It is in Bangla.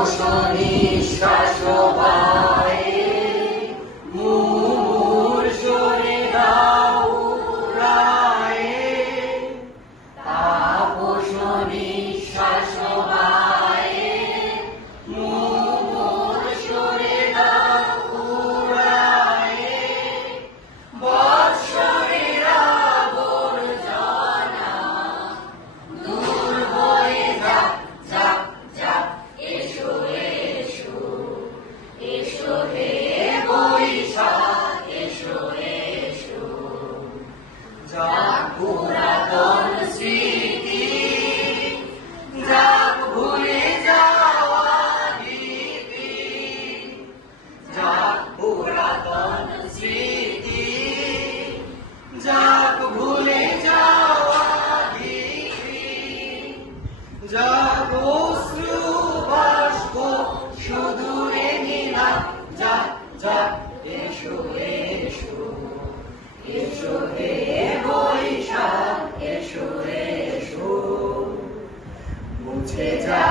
নিঃশ্বাস বায়ে মূর্ছনে দাও উড়ায়ে তাপস নিঃশ্বাস বায়ে মূর্ছনে দাও উড়ায়ে বৎসরের আবর্জনা দূর হয়ে যাক যাক যাক এসো এসো এসো হে বৈশাখ এসো এসো যাক পুরাতন স্মৃতি যাক ভুলে যাওয়া গীতি যাক পুরাতন স্মৃতি যাক ভুলে যাওয়া গীতি যাক অশ্রু বাষ্প সুদূরে নীলা যাক যাক এসো এসো এসো হে বৈশাখ এসো এসো মুছে যা